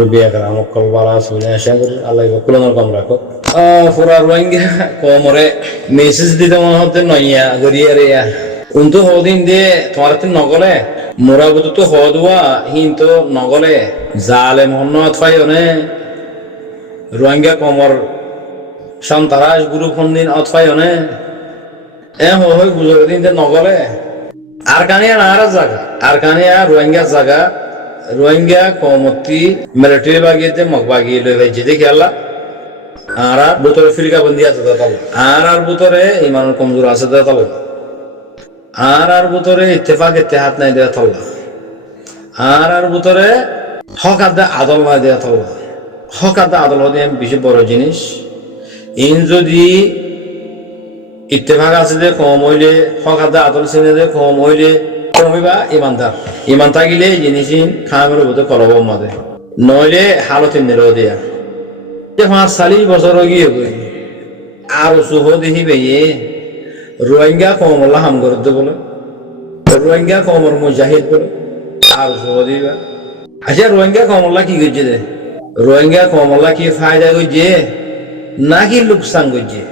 মুরব্বী একরাম কল বালা আসলে আশা করি আল্লাহ কুলানোর কম রাখো পুরা রোহিঙ্গা কমরে মেসেজ দিতে মনে হতে নইয়া গড়িয়া রেয়া উন্তু হদিন দিয়ে তোমার নগলে মোরা বুতো তো হদুয়া হিন তো নগলে জালে মহন্ন অথফাইনে রোহিঙ্গা কমর সন্তারাস গ্রুপ হন্দিন অথফাইনে হই গুজর দিন নগলে আর কানিয়া নারা জায়গা আর কানিয়া রোহিঙ্গা জায়গা রোহিঙ্গা কমতি মিলিটারি বাগিয়েতে মগ বাগিয়ে লই ভাই যেতে খেয়াল্লা আর বুতরে ফিরিকা বন্দি আছে তাল আর বুতরে ইমানুল কমজোর আছে তাল আর বুতরে ইত্তেফাক ইত্তেহাদ নাই দেয়া তাল আর বুতরে হক আদা আদল নাই দেয়া তাল হক আদা আদল হতে বেশি বড় জিনিস ইন যদি ইত্তেফাক আছে যে কম হইলে হক আদা আদল চিনে যে কম হইলে কমিবা ইমানদার ইমান থাকিলে জিনিস খামের বোধ কলব মাদে নইলে হালতে নিল দিয়া 5 বছর গিয়ে বই আর সুহ দেখি বেয়ে রোহিঙ্গা কমল্লা হাম করতে বলে রোহিঙ্গা কমর মুজাহিদ বলে আর সুহ দিবা আচ্ছা রোহিঙ্গা কমল্লা কি করছে দে রোহিঙ্গা কমল্লা কি ফায়দা করছে নাকি লুকসান করছে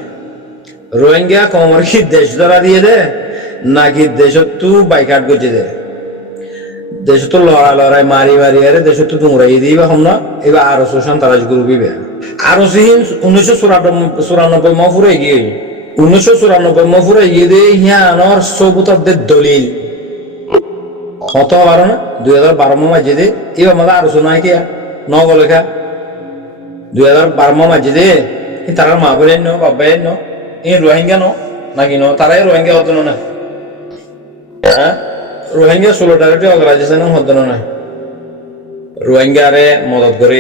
রোহিঙ্গা কমর কি দেশ ধরা দিয়ে দে নাকি দেশত তু বাইকাট করছে দে দেশ তো লড়াই মারি মারি আরে দেশ তো তোমরাই দিবা হম না এবার আরো শোষণ তারা গ্রুপিবে আরো সিহিন 1994 মফুরে গিয়ে 1994 মফুরে গিয়ে দে হিয়ানোর সবুতদের দলিল কত বারো না 2012 মাঝে দে এবার আমাদের আরো শোনায় কি নগলেখা 2012 মাঝে দে তারা মা বলে নো বাবা নো এই রোহিঙ্গা নো নাকি নো তারাই রোহিঙ্গা হতো না হ্যাঁ রোহিঙ্গা সোলিডারিটি অর্গানাইজেশন হতো না রোহিঙ্গারে মদত করে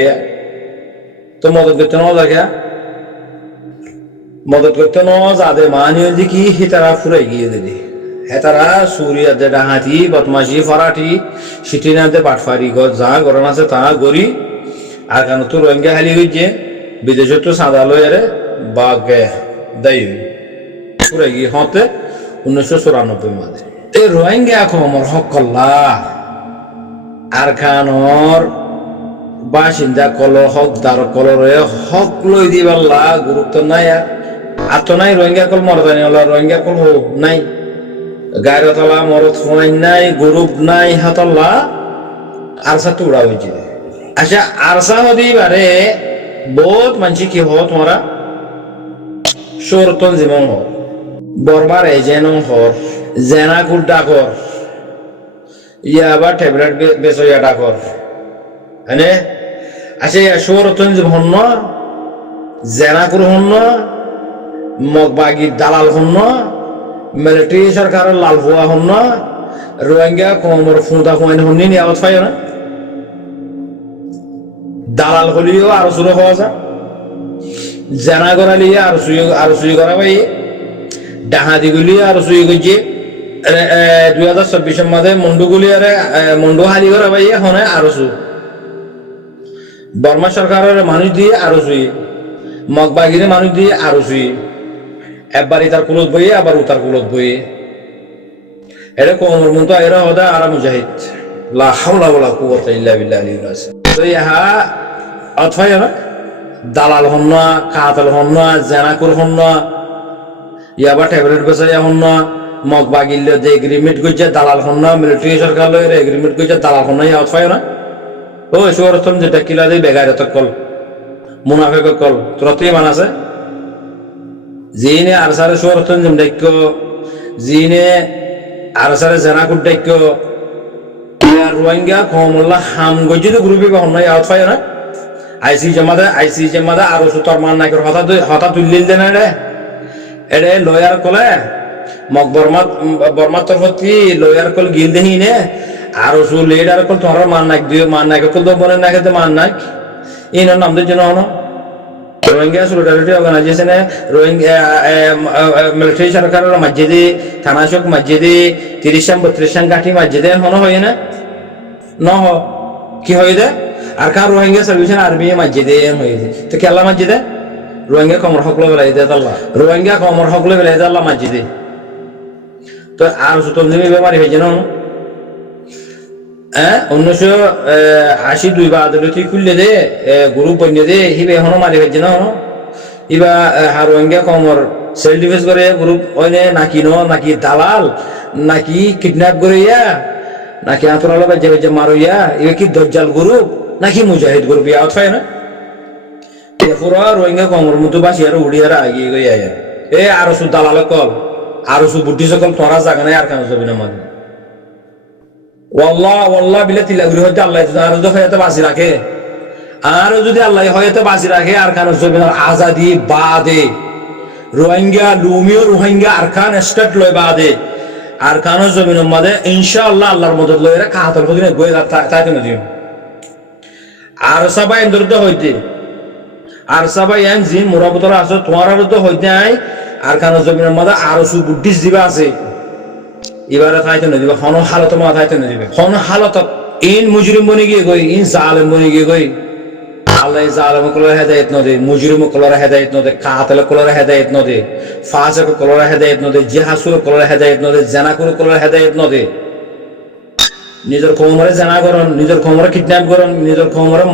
তো মদত করতে ন দেখা মদত করতে ন যাদে মানিয়ে যে কি হেতারা ফুরাই গিয়ে দিলি হেতারা সুরিয়া যে ডাহাতি বদমাশি ফরাটি সিটিনাতে বাটফারি যা গরম আছে তা গড়ি আর কেন তো রোহিঙ্গা হালি হইছে বিদেশে তো সাদা লয়ারে বাগে দেয় ফুরাই গিয়ে হতে 1994 মাঝে এই রোহিঙ্গা কমর হকল্লা আর খানর বাসিন্দা কল হকদার কলরে হক লই দিবাল্লা গুরুত্ব নাই আর তো নাই রোহিঙ্গা কল মরদানি হল রোহিঙ্গা কল হোক নাই গায়রতলা মরদ ফোয়াই নাই গ্রুপ নাই হাতল্লা আরসা তুড়া হয়েছে আচ্ছা আরসা হদি বারে বহুত মানসি কি হো তোমরা সরতন জীবন হো বরবার এজেন হর জেনা কুল ডাকর ইয়া আবার ট্যাবলেট বেসইয়া ডাকর হ্যাঁ আচ্ছা ইয়া সরতন জীবন ন জেনা কুল হন ন মগবাগি দালাল হন ন মিলিটারি সরকারের লাল ভুয়া হন ন রোহিঙ্গা কমর ফুঁদা ফুয়াইন হননি নিয়াবত পাই না দালাল হলিও আরো শুরু হওয়া যায় জেনা করালিয়ে আরো সুই করা ভাই ডাহাদিগুলি আরো সুই করছে 2024 মাঝে মন্ডুগুলি আরে মন্ডু হালি করা ভাই হনে আরো সু বর্মা সরকারের মানুষ দিয়ে আরো সুই মগবাগিরে মানুষ দিয়ে আরো সুই একবার ইতার কুলত বইয়ে আবার উতার কুলত বইয়ে এটা কোমর মতো এরা হদা আর মুজাহিদ লা হাওলা ওয়ালা কুওয়াতা ইল্লা বিল্লাহিল আযীম তো ইহা অথয় না দালাল হন না কাতাল হন না জানাকুর হন না ইয়াবা ট্যাবলেট বেসাইয়া হন না মগবাগিলে যে এগ্রিমেন্ট করছে দালাল হন না মিলিটারি সরকার লয়ের এগ্রিমেন্ট করছে দালাল হন না ইয়া অথয় না ও সুরতম যেটা কিলা দেই বেগায়রত কল মুনাফিক কল তোরতে মান আছে জিনে আরসারে সুরতম যেম ডাক্য জিনে আরসারে জানাকুর ডাক্য ইয়া রোহিঙ্গা কমল্লা হাম গজি তো গ্রুপে হন না ইয়া অথয় না আইসি জমাদা আরো সুতর মান নাই হঠাৎ তুললিল দেন এড়ে লয়ার কলে মগ বর্মার তরফতি লয়ার কল গিল দেহি নে আরো সু লিডার কল তোমার মান নাক দিও মান নাক কল তো বনে না খেতে মান নাক ইন নাম দিয়ে জন হনো রোহিঙ্গা সলিডারিটি অর্গানাইজেশনে রোহিঙ্গা মিলিটারি সরকারের মসজিদে থানাশক মসজিদে 30-32 কাঠি মসজিদে হনো হয় না ন কি হয় দে আর কার রোহিঙ্গা সার্ভিসেন আর্মি মসজিদে হয়েছে তো কেলা মসজিদে রোহিঙ্গা কমর হকলে বেলাই দে আল্লাহ রোহিঙ্গা কমর হকলে বেলাই দে আল্লাহ মসজিদে তো আর সুতল জিমি বেমারি হয়েছে না 1982 বা আদালতি খুললে দে গ্রুপ বন্য দে হিবে এখনো মারি হয়েছে না ইবা হারোঙ্গা কমর সেলফ ডিফেন্স করে গ্রুপ ওইনে নাকি নাকি দালাল নাকি কিডন্যাপ করিয়া নাকি আতরালো বাজে বাজে মারইয়া ইবে কি দজ্জাল গ্রুপ নাকি মুজাহিদ গ্রুপ ইয়া অথয় না পুরা রোহিঙ্গা কমর মতো বাসি আর উড়িয়ারা আগিয়ে গই আয়া আরো সু দালাল কল আরো সু বুদ্ধি সকল তোরা জাগা নাই আর কেন যাবি না মানে ওয়াল্লাহ বিলে তিলাগুড়ি হইতে আল্লাহ আর যদি হয়তো বাঁচি রাখে আর যদি আল্লাহ হয়তো বাঁচি রাখে আর কেন যাবি না আজাদি বাদে রোহিঙ্গা লুমিও রোহিঙ্গা আর খান স্টেট লয় বাদে আর কানো জমিন মাদে ইনশাআল্লাহ আল্লাহর মদদ লয় রা কাহাতর বদিনে গই তাইতে না দিও আর সবাই এন্দরদ হইতে আর সবাই এন জি মুরাবতরা আছে তোমার তো হইতে আই আর কানো জমিনের মধ্যে আরো সু বুদ্ধিস দিবা আছে এবারে তাইতে না দিবা হন হালত মা তাইতে না দিবে হন হালত ইন মুজরিম বনি গিয়ে গই ইন জালেম বনি গিয়ে গই আল্লাহ জালেম কলর হেদায়েত নদে মুজরিম কলর হেদায়েত নদে কাতল কলর হেদায়েত নদে ফাসিক কলর হেদায়েত নদে জিহাসুর কলর হেদায়েত নদে জানাকুর কলর হেদায়েত নদে নিজের কৌমরে জানা করন নিজের কৌমরে কিডন্যাপ করন নিজের কৌমরে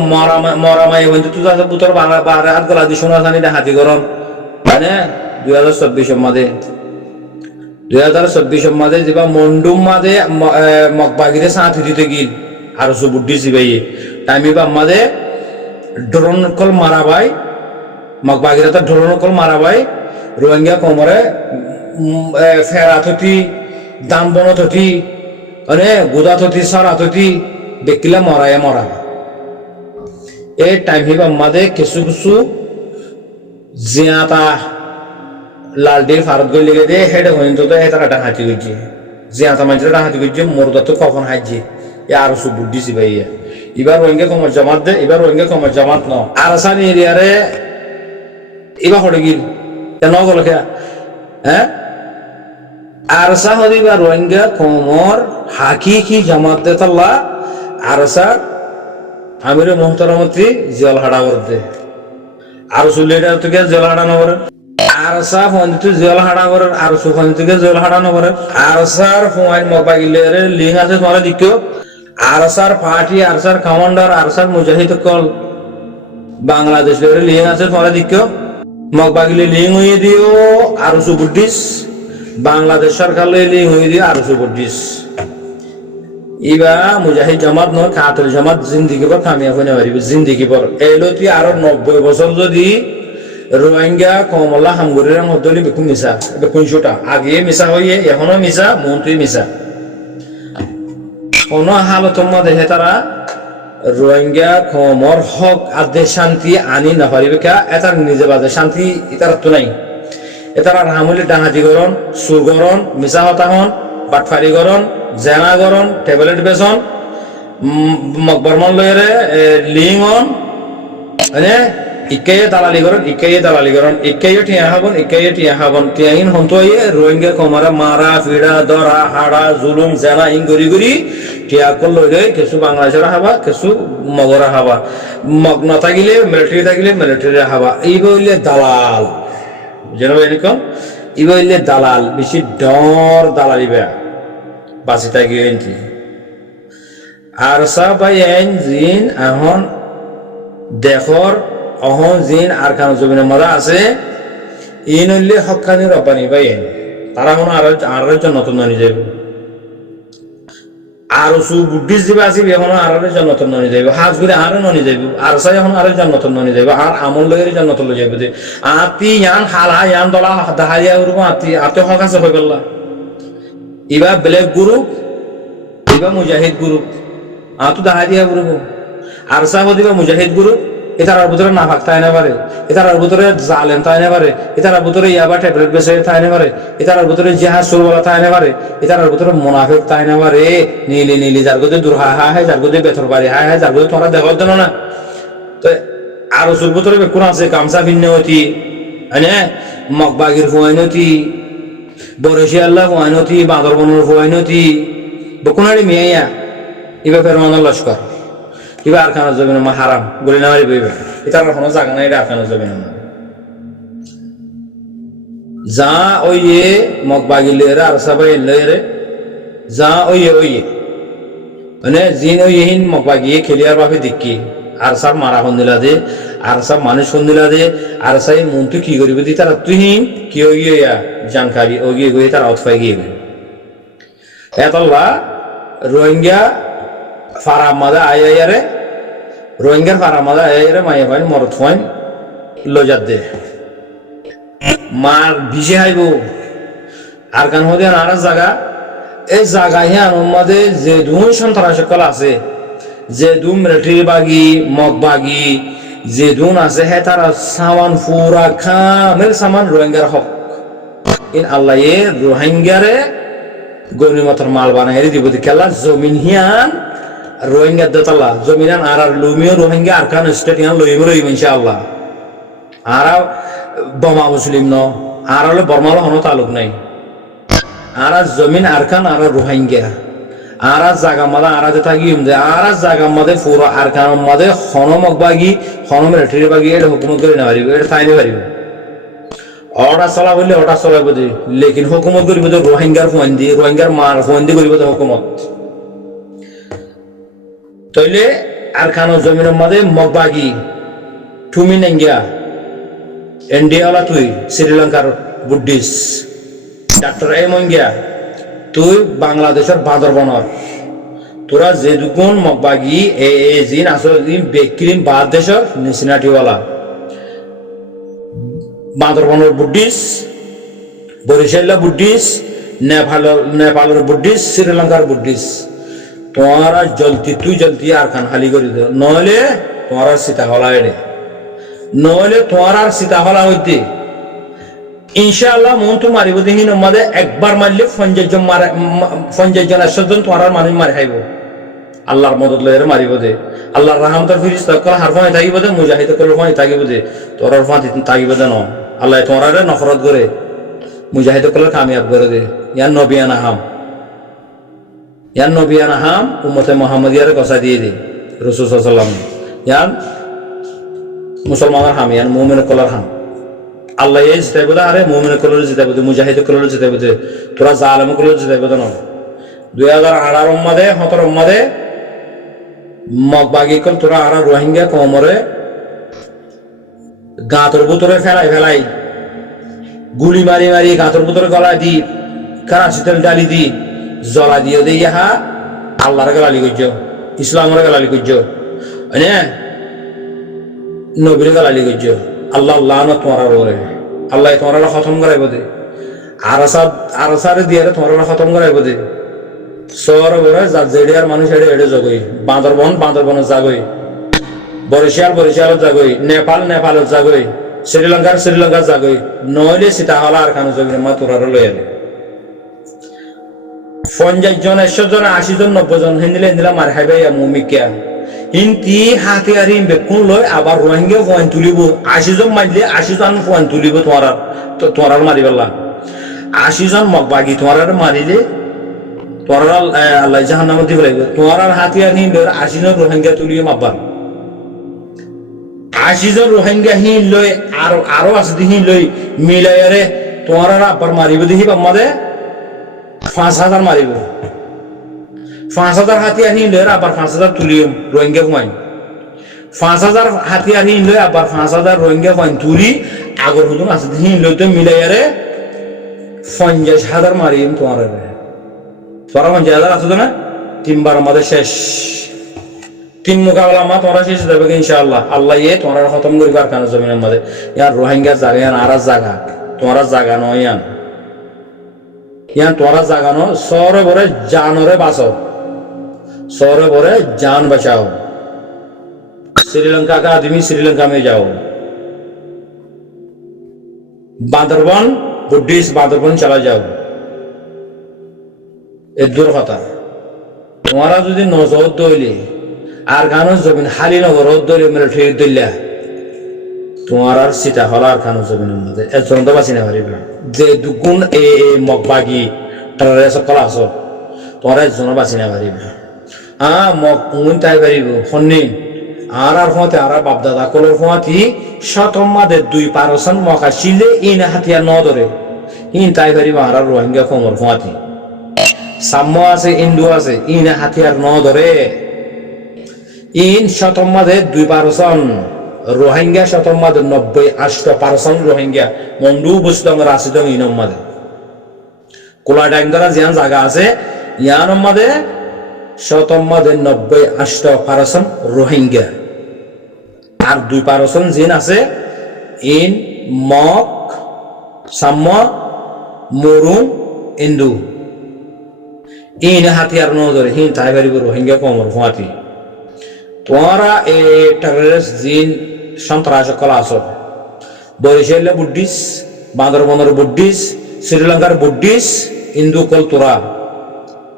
মরামাই হইতে তুই আছে পুতর বারে আর গলা দি শোনা জানি হাতি করন মানে 2024 মাদে 2024 মাদে যেবা মন্ডুম মাদে মকবাগিরে সাথ দিতে গিল আর সু বুদ্ধি জিবাই টাইমি বা মাদে ড্রোন কল মারাবাই মকবাগিরে তো ড্রোন কল মারাবাই রোহিঙ্গা কৌমরে ফেরাত হতি দাম বনত হতি અને ગુદા થતી સારા થતી બેકિલા મરા એ ટાઈમ હિબા માદે કેસુ કેસુ জিয়াতা লালডে ফারত গই লেগে দে হেড হইন তো এতারা ডাহাতি গইছে জিয়াতা মাইজরা ডাহাতি গইছে মোরদা তো কখন হাইছে আর সু বুদ্ধি সি ভাই এবার রোহিঙ্গা কম জামাত দে এবার রোহিঙ্গা কম জামাত ন আর আসানি এরিয়ারে এবার হড়ে গিল কেন গল কে হ্যাঁ আরসা হদিবা রোহিঙ্গা কোমর হাকিকি জামাত দে তাল্লা আরসা আমির মোহতারামন্ত্রী জল হাড়া করতে আর সুলেটার থেকে জল হাড়া নগর আরসা ফোনতে জল হাড়া করে আর সুফোন থেকে জল হাড়া নগর আরসার ফোন মকবাগিলের লিঙ্ক আছে তোমার দিকেও আরসার পার্টি আরসার কমান্ডার আরসার মুজাহিদ কল বাংলাদেশের লিঙ্ক আছে তোমার দিকেও মকবাগিলে লিঙ্ক হয়ে দিও আর সুবুদ্দিস বাংলাদেশ সরকার লইলি হই দিয়ে আর সুবুদ্দিস ইবা মুজাহিদ জামাত নয় কাতল জামাত জিন্দিগি পর কামিয়াব হইতে পারিব জিন্দিগি পর এলতি আরো 90 বছর যদি রোহিঙ্গা কমলা হামগুরির মধ্যলি বেকু মিশা বেকুন ছোটা আগে মিশা হইয়ে এখনো মিশা মন্ত্রী মিশা কোন হালত মধ্যে তারা রোহিঙ্গা কমর হক আদে শান্তি আনি না পারিবে কা এটার নিজে বাদে শান্তি এটার তো নাই এটার রামলি ডাহাতি করন সুর করন মিশা হতা হন বাটফারি করন জেনা করন ট্যাবলেট বেসন মকবরমান লয়েরে লিং অন মানে ইকাইয়ে দালালি করন ইকাইয়ে টিয়া হাবন টিয়াইন হন্তয়ে রোহিঙ্গা কমারা মারা ফিড়া দরা হাড়া জুলুম জেনা ইন গরি গরি টিয়া কল লইলে কিছু বাংলাদেশের হাবা কিছু মগরা হাবা মগ না থাকিলে মিলিটারি হাবা এই বইলে দালাল যেন এরকম এই বইলে দালাল বেশি ডর দালালি বেয়া বাসিতা গিয়েছি আর সবাই জিন এখন দেখর অহন জিন আর খান জমিনের মজা আছে ইন হইলে হকানি রব্বানি ভাই তারা কোনো আর নতুন নিয়ে যাইব আর সু বুদ্ধিস দিবা আসিব এখন আর নতুন নিয়ে যাইব হাজ করে আর নিয়ে যাইব আর সাই এখন আর নতুন নিয়ে যাইব আর আমল লইরে নতুন লই যাইব যে আতি ইয়ান হালা ইয়ান দলা দাহারিয়া উরব আতি হক আছে হই গল্লা ইবা ব্ল্যাক গ্রুপ ইবা মুজাহিদ গ্রুপ আতো দাহারিয়া উরব আর সাহ দিবা মুজাহিদ গ্রুপ এটার ভিতরে নাফাক তাই না পারে এটার ভিতরে জালেম তাই না পারে এটার ভিতরে ইয়াবা ট্যাবলেট বেসে তাই না পারে এটার ভিতরে জিহাদ সুরওয়ালা তাই না পারে এটার ভিতরে মুনাফিক তাই না পারে নীলি যার গদে দুরহা হায় যার গদে বেথর বাড়ি হায় যার গদে তোরা দেখার জন্য না তো আর সুর ভিতরে কোন আছে কামসা ভিন্ন হতি মানে মকবাগির ফুয়াইনতি বরশি আল্লাহ ফুয়াইনতি বাঁদরবনের ফুয়াইনতি বকুনারি মিয়া ইবা ফেরমানের লস্কর কিবা আর খানা যাবে না হারাম বলে না মারি বইবে এটার কোনো জায়গা নাই এটা আর খানা যাবে না যা ওইয়ে মকবাগিলের আর সবাই লয়েরে যা ওইয়ে মানে জিন ও ইহিন মকবাগিয়ে খেলিয়ার বাপে দেখি আর সব মারা সন্দিলা দে আর সব মানুষ সন্দিলা দে আর সাই মনটো কি করিব দি তারা তুহিন কি গিয়ে জানকারি ও গিয়ে গিয়ে তারা অতফাই গিয়ে এতল্লা রোহিঙ্গা ফারামাদা আয়ারে রোহিঙ্গার ফারামাদা আয়ারে মাইয়া ফাইন মরত ফাইন লজাত দে মার ভিজে হাইব আর কান হতে আর জায়গা এই জায়গা হিয়ান মাঝে যে দুই সন্ত্রাস সকল আছে যে দু মিলিটারি বাগি মগ বাগি যে দুন আছে হে তারা সামান পুরা খামের সামান রোহিঙ্গার হক ইন আল্লাহ এ রোহিঙ্গারে গনিমতের মাল বানাই দিব খেলা জমিন হিয়ান রোহিঙ্গা দতালা জমিনান আর লুমিও রোহিঙ্গা আর খান স্টেট হিয়ান লইম রইম ইনশাআল্লাহ আর বোমা মুসলিম ন আর হলে বর্মাল হনো তালুক নাই আর জমিন আর খান আর রোহিঙ্গা আর জাগা মাদা আর থাকি আর জাগা মাদে পুরো আর খান মাদে হনমক বাগি হনম রেঠির বাগি এটা হুকুমত করে না পারিব এটা তাইলে পারিব অর্ডার চলা বললে অর্ডার চলাব দে লেকিন হুকুমত করিব তো রোহিঙ্গার ফোন দিয়ে রোহিঙ্গার মার ফোন দিয়ে করিব তো হুকুমত তইলে আর খানো জমিনের মাঝে মগবাগি তুমি নেঙ্গিয়া ইন্ডিয়াওয়ালা তুই শ্রীলঙ্কার বুদ্ধিস ডাক্তার এ মঙ্গিয়া তুই বাংলাদেশের বাঁদরবনর তোরা যে দুগুণ মগবাগি এ জিন আসলে বেক্রিম বাদ দেশের নিচিনাটিওয়ালা বাঁদরবনের বুদ্ধিস বরিশাল্লা বুদ্ধিস নেপালের বুদ্ধিস শ্রীলঙ্কার বুদ্ধিস তোমারা জলতি তুই জলতি আর খান খালি করে দিও নইলে তোমার সীতা হলা এড়ে নইলে তোমার আর সীতা হলা হইতে ইনশাআল্লাহ মন তো মারিব দিন আমাদের একবার মারলে ফঞ্জাইজন 100 জন তোমার মানুষ মারি খাইব আল্লাহর মদত লয়ে মারিব দে আল্লাহর রহমতের ফিরিস্তা কল হারফাই থাকিব দে মুজাহিদ কল ফাই থাকিব দে তোর ফাঁতি থাকিব দে ন আল্লাহ তোমার নফরত করে মুজাহিদ কল কামিয়াব করে দে ইয়ান নবিয়ানা হাম ইয়ান নবিয়ানা হাম উম্মতে মুহাম্মাদিয়ার কথা দিয়ে দে রাসূল সাল্লাল্লাহু আলাইহি ওয়াসাল্লাম ইয়ান মুসলমানের হাম ইয়ান মুমিন কলার হাম আল্লাহ এই জিতাইব দে আরে মুমিন কলর জিতাইব দে মুজাহিদ কলর জিতাইব দে তোরা জালেম কলর জিতাইব দে ন 2018 মধ্যে 17 মধ্যে মগবাগি কল তোরা আর রোহিঙ্গা কমরে গাঁতর ভিতরে ফেলাই গুলি মারি মারি গাঁতর ভিতরে গলায় দি কারাসি তেল ডালি দি জলা দিয়ে দে ইহা আল্লাহর গালি করছ ইসলামের গালি করছ নবীর গালি করছ আল্লাহ আল্লাহ না তোমার ওরে আল্লাহ তোমার খতম করাইব দে আর সারে দিয়ে তোমার খতম করাইব দে সর ওরা জেডিয়ার মানুষ এড়ে জগই বান্দরবন জাগই বরিশাল জাগই নেপাল জাগই শ্রীলঙ্কার জাগই নইলে সীতা হলা আর খানো জগির মা তোরার লই আলে 50 জন 100 জন 80 জন 90 জন হিন্দিলা মার খাইবে মুমিকিয়া হিন্দি হাতিয়ারি বেকুন লই আবার রোহিঙ্গা পয়েন্ট তুলিব 80 জন মারলে 80 জন পয়েন্ট তুলিব তোমার মারিবেলা 80 জন মগবাগি তোমার মারিলে তোরা আল্লাহ জাহান্নামে দিব লাগবে তোমার হাতিয়ার হিন 80 জন রোহিঙ্গা তুলিয়ে মারবার 80 জন রোহিঙ্গা হিন লই আরো আছে হিন লই মিলাইরে তোমার আবার মারিব দেখি আমাদের 5000 মারিব 5000 হাতিয়ার হিন লই আবার 5000 তুলিয়ে রোহিঙ্গা পয়েন্ট 5000 হাতিয়ার হিন লই আবার 5000 রোহিঙ্গা পয়েন্ট তুলি আগর হুদুন আছে হিন লই তো মিলাইরে 50000 মারিম তোমার তোরা 50000 আছে না 3 বার আমাদের শেষ 3 মোকাবেলা মা তোরা শেষ দেবে ইনশাআল্লাহ আল্লাহ এ তোরা খতম করিবার কারণে জমিনের মধ্যে ইয়ার রোহিঙ্গা জায়গা আর জায়গা তোরা জায়গা নয় ইয়ান তোরা জায়গা ন সরে ভরে জানরে বাঁচাও সরে ভরে জান বাঁচাও श्रीलंका का आदमी श्रीलंका में जाओ बांदरबन बुद्धिस्ट बांदरबन चला जाओ दूर কথা তোমারা যদি নজর দইলে আর গানো জমিন খালি নগর দইলে মিলিটারি দইলা তোমার আর সীতা হলার খানো জমিনের মধ্যে একজন তো বাঁচি না পারিবা যে দুগুণ এ মগবাগি তারা সকল আছো তোমার একজন বাঁচি না পারিবা মগ উন তাই পারিব ফন্নি আর ফতে আর বাপ দাদা কলর ফতি শতম মাদের 2% মকা ছিলে ইন হাতিয়া ন ধরে ইন তাই পারিবা আর রোহিঙ্গা কোমর ফতি সাম্য আছে ইন্দু আছে ইন হাতিয়ার ন ধরে ইন শতম্মাদে 2% রোহিঙ্গা শতম্মাদে 90-80% রোহিঙ্গা মন্ডু বুঝতাম রাশিদং ইনম্মাদে কোলা টাইম ধরা জিয়ান জায়গা আছে ইয়ানম্মাদে শতম্মাদে 90-80% রোহিঙ্গা আর 2% জিন আছে ইন মক সাম্য মরুং ইন্দু ইন হাতিয়ার ন ধরে হিন তাই পারিব রোহিঙ্গা কমর ফুয়াতি তোমরা এই টেররিস্ট জিন সন্ত্রাস কলা আছো বরিশালে বুদ্ধিস্ট বান্দরবনের বুদ্ধিস্ট শ্রীলঙ্কার বুদ্ধিস্ট হিন্দু কল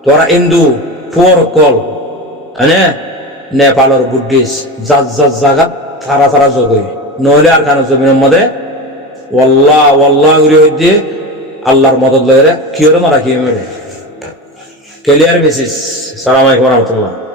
তোরা হিন্দু ফোর কল হ্যাঁ নেপালের বুদ্ধিস্ট জাগা তারা জগই নইলে আর কানো জমিনের মধ্যে ওয়াল্লাহ উড়ি হইতে আল্লাহর মদত লয়ে কিয়রে না রাখি ক্লিয়ার বেসিস সালাম আলাইকুম রহমতুল্লাহ